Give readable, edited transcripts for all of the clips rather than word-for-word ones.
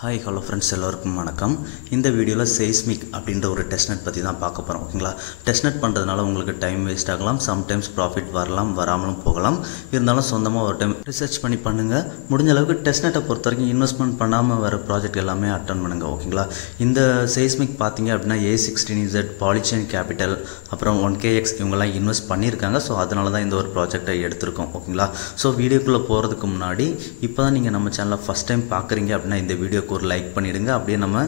Hi hello friends எல்லோருக்கும் வணக்கம். இந்த வீடியோவில் seismic அப்படின்ற ஒரு டெஸ்ட்நெட் பற்றி தான் பார்க்க போகிறோம். ஓகேங்களா, டெஸ்ட்நெட் பண்ணுறதுனால உங்களுக்கு டைம் வேஸ்ட் ஆகலாம், சம்டைம்ஸ் ப்ராஃபிட் வரலாம், வராமலும் போகலாம். இருந்தாலும் சொந்தமாக ஒரு டைம் ரிசர்ச் பண்ணி பண்ணுங்கள். முடிஞ்ச அளவுக்கு டெஸ்ட்நெட்டை பொறுத்த வரைக்கும் இன்வெஸ்ட்மெண்ட் பண்ணாமல் வர ப்ராஜெக்ட் எல்லாமே அட்டன் பண்ணுங்கள். ஓகேங்களா, இந்த seismic பார்த்தீங்க அப்படின்னா A16Z, பாலிச்சைன் கேபிட்டல், அப்புறம் 1KX இவங்கெல்லாம் இன்வெஸ்ட் பண்ணியிருக்காங்க. ஸோ அதனால தான் இந்த ஒரு ப்ராஜெக்டை எடுத்திருக்கோம். ஓகேங்களா, ஸோ வீடியோக்குள்ளே போகிறதுக்கு முன்னாடி இப்போ தான் நீங்கள் நம்ம சேனலை ஃபஸ்ட் டைம் பார்க்குறீங்க அப்படின்னா இந்த வீடியோ ஒரு லைக் பண்ணிடுங்க. அப்படியே நம்ம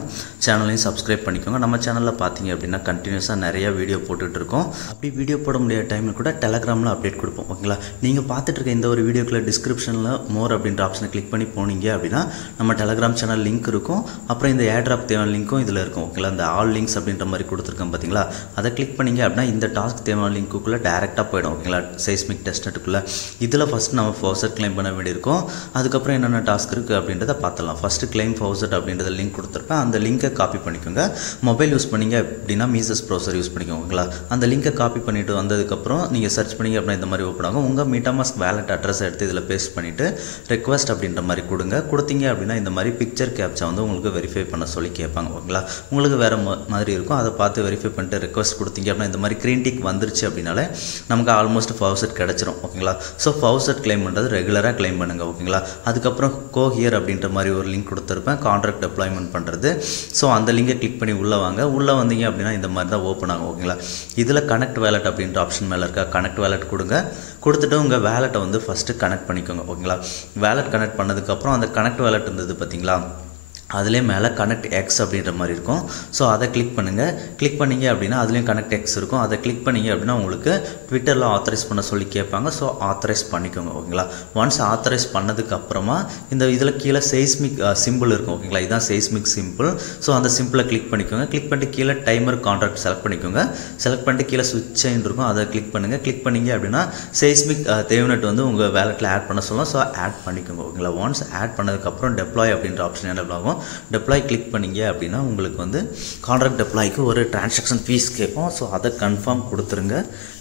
சேனலையும் சப்ஸ்கிரைப் பண்ணிக்கோங்க. நம்ம சேனலில் பார்த்தீங்க அப்படின்னா கண்டினியூஸாக நிறைய வீடியோ போட்டுட்டு இருக்கோம். அப்படி வீடியோ போட முடியாத டைமில் கூட டெலகிராமில் அப்டேட் கொடுப்போம். ஓகேங்களா, நீங்கள் பார்த்துட்டு இருக்க இந்த ஒரு வீடியோக்குள்ள டிஸ்கிரிப்ஷனில் மோர் அப்படின்ற ஆப்ஷனை கிளிக் பண்ணி போனீங்க அப்படின்னா நம்ம டெலகிராம் சேனல் லிங்க் இருக்கும். அப்புறம் இந்த ஏர்ட்ராப் தேவையான லிங்க்கும் இதில் இருக்கும். ஓகேங்களா, இந்த ஆல் லிங்க்ஸ் அப்படின்ற மாதிரி கொடுத்துருக்கேன் பார்த்தீங்களா, அதை கிளிக் பண்ணிங்க அப்படின்னா இந்த டாஸ்க் தேவையான லிங்க்குள்ளே டேரெக்டாக போயிடும். ஓகேங்களா, seismic டெஸ்ட்நெட்டுக்குள்ளே இதில் ஃபஸ்ட் நம்ம ஃபவுசட் கிளைம் பண்ண வேண்டியிருக்கும். அதுக்கப்புறம் என்னென்ன டாஸ்க் இருக்குது அப்படின்றத பார்த்துடலாம். ஃபஸ்ட்டு கிளைம் ஃபவுசட் அப்படின்றத லிங்க் கொடுத்துருப்பேன். அந்த லிங்கை காப்பி பண்ணிக்கோங்க. மொபைல் யூஸ் பண்ணிங்க அப்படின்னா மீசஸ் ப்ரௌசர் யூஸ் பண்ணிக்கோங்க. ஓகேங்களா, அந்த லிங்கை காப்பி பண்ணிவிட்டு வந்ததுக்கப்புறம் நீங்கள் சர்ச் பண்ணிங்க அப்படின்னா இந்த மாதிரி ஓப்பன் ஆகும். உங்கள் MetaMask வேலட் அட்ரஸ் எடுத்து இதில் பேஸ்ட் பண்ணிவிட்டு ரெக்வஸ்ட் அப்படின்ற மாதிரி கொடுங்க. கொடுத்தீங்க அப்படின்னா இந்த மாதிரி பிக்சர் கேப்சா வந்து உங்களுக்கு வெரிஃபை பண்ண சொல்லி கேட்பாங்க. ஓகேங்களா, உங்களுக்கு வேறு மாதிரி இருக்கும். அதை பார்த்து வெரிஃபை பண்ணிட்டு ரெக்வஸ்ட் கொடுத்தீங்க அப்படின்னா இந்த மாதிரி க்ரீன் டிக் வந்துருச்சு அப்படின்னாலே நமக்கு ஆல்மோஸ்ட் ஃபவுசட் கிடச்சிரும். ஓகேங்களா, ஸோ ஃபவுசட் கிளைம் பண்ணுறது ரெகுலராக கிளைம் பண்ணுங்கள். ஓகேங்களா, அதுக்கப்புறம் கோஹியர் அப்படின்ற மாதிரி ஒரு லிங்க் கொடுத்துருப்பேன், கான்ட்ராக்ட் டெப்ளாய்மெண்ட் பண்ணுறது. ஸோ அந்த லிங்கை கிளிக் பண்ணி உள்ளே வாங்க. உள்ளே வந்தீங்க அப்படின்னா இந்த மாதிரி தான் ஓப்பன் ஆகும். ஓகேங்களா, இதில் கனெக்ட் வேலட் அப்படின்ற ஆப்ஷன் மேலே இருக்கா, கனெக்ட் வேலட் கொடுங்க. கொடுத்துட்டு உங்கள் வேலெட்டை வந்து ஃபஸ்ட்டு கனெக்ட் பண்ணிக்கோங்க. ஓகேங்களா, வேலட் கனெக்ட் பண்ணதுக்கப்புறம் அந்த கனெக்ட் வேலட் இருந்தது பார்த்தீங்களா, அதிலே மேலே கனெக்ட் எக்ஸ் அப்படின்ற மாதிரி இருக்கும். ஸோ அதை கிளிக் பண்ணுங்கள். கிளிக் பண்ணிங்க அப்படின்னா அதுலேயும் கனெக்ட் எக்ஸ் இருக்கும். அதை கிளிக் பண்ணிங்க அப்படின்னா உங்களுக்கு ட்விட்டரில் ஆத்தரைஸ் பண்ண சொல்லி கேட்பாங்க. ஸோ ஆத்தரைஸ் பண்ணிக்கோங்க. ஓகேங்களா, ஒன்ஸ் ஆத்தரைஸ் பண்ணதுக்கப்புறமா இந்த இதில் கீழே seismic சிம்பிள் இருக்கும். ஓகேங்களா, இதுதான் seismic சிம்பிள். ஸோ அந்த சிம்பிளை கிளிக் பண்ணிக்கோங்க. கிளிக் பண்ணிட்டு கீழே டைமர் கான்ட்ராக்ட் செலக்ட் பண்ணிக்கோங்க. செலக்ட் பண்ணிட்டு கீழே ஸ்விட்ச் செயின் இருக்கும், அதை கிளிக் பண்ணுங்கள். கிளிக் பண்ணிங்க அப்படின்னா seismic தேவ்நெட் வந்து உங்கள் வேலெட்டில் ஆட் பண்ண சொல்லலாம். ஸோ ஆட் பண்ணிக்கோங்க. ஓகேங்களா, ஒன்ஸ் ஆட் பண்ணதுக்கப்புறம் டெப்ளாய் அப்படின்ற ஆப்ஷன் என்ன ஆகும், டெப்ளாய் கிளிக் பண்ணிங்க அப்படின்னா உங்களுக்கு வந்து கான்ட்ராக்ட் டெப்ளாய்க்கு ஒரு டிரான்சாக்ஷன் ஃபீஸ் கேட்போம். ஸோ அதை கன்ஃபார்ம் கொடுத்துருங்க.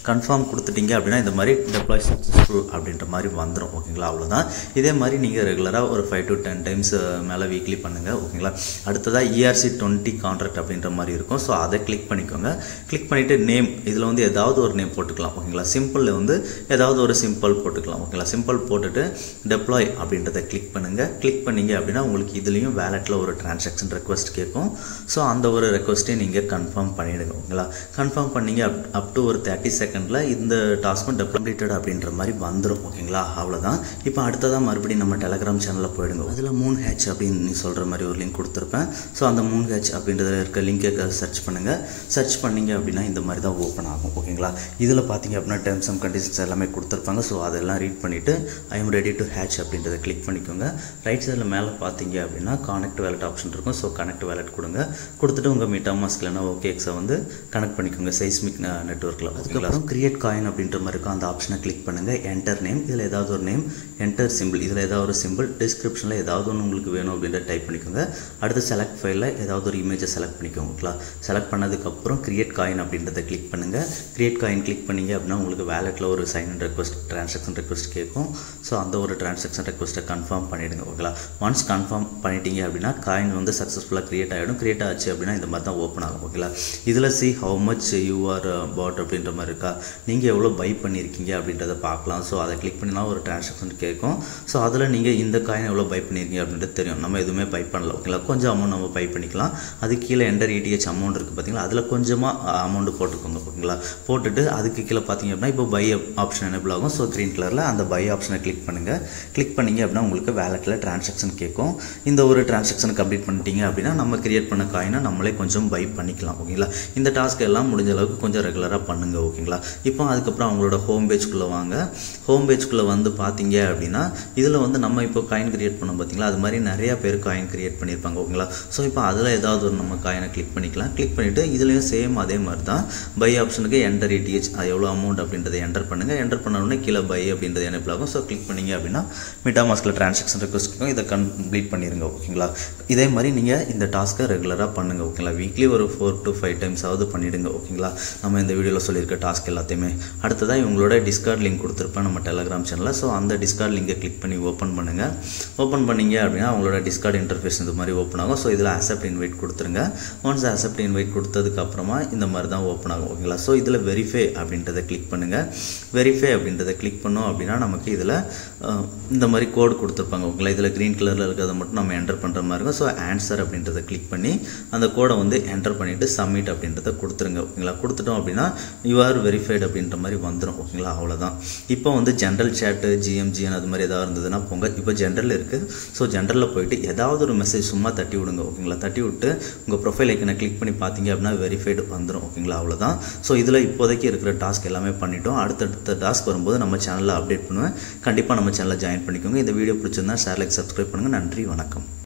கன்ஃபார்ம் கொடுத்துட்டிங்க அப்படின்னா இந்த மாதிரி டெப்ளாய் சக்ஸஸ்ஃபுல் அப்படின்ற மாதிரி வந்துடும். ஓகேங்களா, அவ்வளோதான். இதே மாதிரி நீங்கள் ரெகுலராக ஒரு 5 to 10 டைம்ஸ் மேலே வீக்லி பண்ணுங்கள். ஓகேங்களா, அடுத்ததாக ERC20 கான்ட்ராக்ட் அப்படின்ற மாதிரி இருக்கும். ஸோ அதை கிளிக் பண்ணிக்கோங்க. கிளிக் பண்ணிவிட்டு நேம் இதில் வந்து ஏதாவது ஒரு நேம் போட்டுக்கலாம். ஓகேங்களா, சிம்பிளில் வந்து ஏதாவது ஒரு சிம்பிள் போட்டுக்கலாம். ஓகேங்களா, சிம்பிள் போட்டுட்டு டெப்ளாய் அப்படின்றத கிளிக் பண்ணுங்கள். கிளிக் பண்ணிங்க அப்படின்னா உங்களுக்கு இதுலேயும் வேலெட்டில் ஒரு டிரான்சாக்ஷன் ரெக்வஸ்ட் கேட்கும். ஸோ அந்த ஒரு ரெக்வஸ்ட்டையும் நீங்கள் கன்ஃபார்ம் பண்ணிவிடுங்க. ஓகேங்களா, கன்ஃபார்ம் பண்ணிங்க அப் டு ஒரு 30 செகண்டில் இந்த டாஸ்க்கும் கம்ப்ளீட்டட் அப்படின்ற மாதிரி வந்துடும். ஓகேங்களா, அவ்வளோதான். இப்போ அடுத்ததாக மறுபடியும் நம்ம டெலகிராம் சேனலில் போயிடுங்க. அதில் 3H அப்படின்னு நீ சொல்கிற மாதிரி ஒரு லிங்க் கொடுத்துருப்பேன். ஸோ அந்த 3H அப்படின்றத இருக்க லிங்கை சர்ச் பண்ணுங்கள். சர்ச் பண்ணிங்க அப்படின்னா இந்த மாதிரி தான் ஓப்பன் ஆகும். ஓகேங்களா, இதில் பார்த்தீங்க அப்படின்னா டெர்ம்ஸ் அண்ட் கண்டிஷன்ஸ் எல்லாமே கொடுத்துருப்பாங்க. ஸோ அதெல்லாம் ரீட் பண்ணிவிட்டு I am ready to hatch அப்படின்றத கிளிக் பண்ணிக்கோங்க. ரைட் சைடில் மேலே பார்த்தீங்க அப்படின்னா கனெக்ட் வேலட் ஆப்ஷன் இருக்கும். ஸோ கனெக்ட் வேலட் கொடுங்க. கொடுத்துட்டு உங்கள் MetaMask இல்லைனா OKXை வந்து கனெக்ட் பண்ணிக்கோங்க seismic நெட்வொர்க்கில். அதுக்கப்புறம் கிரியேட் காயின் அப்படின்ற மாதிரி இருக்கும். அந்த ஆப்ஷனை கிளிக் பண்ணுங்கள். என்டர் நேம், இதில் ஏதாவது ஒரு நேம், என்டர் சிம்பிள், இதில் ஏதாவது ஒரு சிம்பிள், டிஸ்கிரிப்ஷனில் ஏதாவது ஒன்று உங்களுக்கு வேணும் அப்படின்ற டைப் பண்ணிக்கோங்க. அடுத்து செலக்ட் ஃபைலில் ஏதாவது ஒரு இமேஜை செலக்ட் பண்ணிக்கோங்க. ஓகேங்களா, செலக்ட் பண்ணதுக்கப்புறம் கிரியேட் காயின் அப்படின்றத கிளிக் பண்ணுங்கள். கிரியேட் காயின் கிளிக் பண்ணிங்க அப்படின்னா உங்களுக்கு வேலெட்டில் ஒரு sign in request, transaction request கேட்கும். ஸோ அந்த ஒரு டிரான்சாக்ஷன் ரெக்வஸ்ட்டை கன்ஃபார்ம் பண்ணிவிடுங்க. ஓகேங்களா, ஒன்ஸ் கன்ஃபார்ம் பண்ணிட்டீங்க அப்படின்னா காயின் வந்து சக்ஸஸ்ஃபுல்லாக கிரியேட் ஆகிடும். கிரியேட் ஆச்சு அப்படின்னா இந்த மாதிரி தான் ஓப்பன் ஆகும். ஓகேங்களா, இதில் see how much you are bought அப்படின்ற மாதிரி இருக்கா, நீங்கள் எவ்வளோ பை பண்ணியிருக்கீங்க அப்படின்றத பார்க்கலாம். ஸோ அதை கிளிக் பண்ணினா ஒரு டிரான்சாக்ஷன் கேட்கும். ஸோ அதில் நீங்கள் இந்த காயின் எவ்வளோ பை பண்ணியிருக்கீங்க அப்படின்றது தெரியும். நம்ம எதுவுமே பை பண்ணல. ஓகேங்களா, கொஞ்சம் அமௌண்ட் நம்ம பை பண்ணிக்கலாம். அது கீழே என்டர் ETH அமௌண்ட் இருக்குது பார்த்தீங்களா, அதில் கொஞ்சமாக அமௌண்ட் போட்டுக்கோங்க. ஓகேங்களா, போட்டுட்டு அதுக்கு கீழே பார்த்தீங்க அப்படின்னா இப்போ பை ஆப்ஷன் எனேபிள் ஆகும். ஸோ க்ரீன் கலரில் அந்த பை ஆப்ஷனை கிளிக் பண்ணுங்கள். கிளிக் பண்ணிங்க அப்படின்னா உங்களுக்கு வேலெட்டில் டிரான்சாக்ஷன் கேட்கும். இந்த ஒரு டிரான்சாக்ஷனை கம்ப்ளீட் பண்ணிட்டீங்க அப்படின்னா நம்ம கிரியேட் பண்ண காயினை நம்மளே கொஞ்சம் பை பண்ணிக்கலாம். ஓகேங்களா, இந்த டாஸ்க் எல்லாம் முடிஞ்ச அளவுக்கு கொஞ்சம் ரெகுலராக பண்ணுங்கள். ஓகேங்களா, இப்போ அதுக்கப்புறம் அவங்களோட ஹோம் பேஜ்குள்ளே வாங்க. ஹோம் பேஜ்குள்ளே வந்து பார்த்தீங்க அப்படின்னா இதில் வந்து நம்ம இப்போ காயின் கிரியேட் பண்ணோம் பார்த்தீங்களா, அது மாதிரி நிறையா பேர் காயின் கிரியேட் பண்ணியிருப்பாங்க. ஓகேங்களா, ஸோ இப்போ அதில் ஏதாவது ஒரு நம்ம காயினை கிளிக் பண்ணிக்கலாம். கிளிக் பண்ணிவிட்டு இதுலேயும் சேம் அதே மாதிரி தான் பை ஆப்ஷனுக்கு என்டர் ETH அது எவ்வளோ அமௌண்ட் அப்படின்றத என்டர் பண்ணுங்கள். என்டர் பண்ணோடனே கீழே பை அப்படின்றது எனேபிள் ஆகும். ஸோ கிளிக் பண்ணிங்க அப்படின்னா MetaMaskல டிரான்சாக்ஷன் ரெக்வஸ்ட் இருக்கும். இதை கம்ப்ளீட் பண்ணிடுங்க. ஓகேங்களா, இதே மாதிரி நீங்கள் இந்த டாஸ்க்கை ரெகுலராக பண்ணுங்கள். ஓகேங்களா, வீக்லி ஒரு 4 to 5 டைம்ஸ் ஆகுது பண்ணிவிடுங்க. ஓகேங்களா, நம்ம இந்த வீடியோவில் சொல்லியிருக்க டாஸ்க் எல்லாத்தையுமே. அடுத்ததாக இவங்களோட டிஸ்கார்ட் லிங்க் கொடுத்துருப்பேன் நம்ம டெலகிராம் சேனலில். ஸோ அந்த டிஸ்கார்ட் டிஸ்கார்ட் லிங்கை கிளிக் பண்ணி ஓப்பன் பண்ணுங்கள். ஓப்பன் பண்ணிங்க அப்படின்னா அவங்களோட டிஸ்கார்ட் இன்டர்ஃபேஸ் இந்த மாதிரி ஓப்பன் ஆகும். ஸோ இதில் அக்செப்ட் இன்வைட் கொடுத்துருங்க. ஒன்ஸ் அக்செப்ட் இன்வைட் கொடுத்ததுக்கப்புறமா இந்த மாதிரி தான் ஓப்பன் ஆகும். ஓகேங்களா. ஸோ இதில் வெரிஃபை அப்படின்றத கிளிக் பண்ணுங்கள். வெரிஃபை அப்படின்றத கிளிக் பண்ணோம் அப்படின்னா நமக்கு இதில் இந்த மாதிரி கோடு கொடுத்துருப்பாங்க. ஓகேங்களா. இதில் க்ரீன் கலரில் இருக்கிறத மட்டும் நம்ம என்டர் பண்ணுற மாதிரி இருக்கும். ஸோ ஆன்சர் அப்படின்றத கிளிக் பண்ணி அந்த கோடை வந்து என்டர் பண்ணிவிட்டு சப்மிட் அப்படின்றத கொடுத்துருங்க. ஓகேங்களா. கொடுத்துட்டோம் அப்படின்னா யூ ஆர் வெரிஃபைடு அப்படின்ற மாதிரி வந்துடும். ஓகேங்களா. அவ்வளோதான். இப்போ வந்து ஜென்ரல் சேட்டு ஜிஎம்ஜிஎன் அது மாதிரி ஏதாவது இருந்ததுன்னா போங்க. இப்போ ஜென்ரல் இருக்குது. ஸோ ஜென்ரலில் போயிட்டு ஏதாவது ஒரு மெசேஜ் சும்மா தட்டி விடுங்க. ஓகேங்களா. தட்டி விட்டு உங்கள் ப்ரொஃபைல் ஐக்கனை கிளிக் பண்ணி பார்த்தீங்க அப்படின்னா வெரிஃபைடு வந்துடும். ஓகேங்களா. அவ்வளோதான். ஸோ இதில் இப்போதைக்கு இருக்கிற டாஸ்க் எல்லாமே பண்ணிட்டோம். அடுத்தடுத்த டாஸ்க் வரும்போது நம்ம சேனலில் அப்டேட் பண்ணுவேன். கண்டிப்பாக நம்ம சேனலில் ஜாயின் பண்ணிக்கோங்க. இந்த வீடியோ பிடிச்சிருந்தா ஷேர் லைக் சப்ஸ்கிரைப் பண்ணுங்கள். நன்றி, வணக்கம்.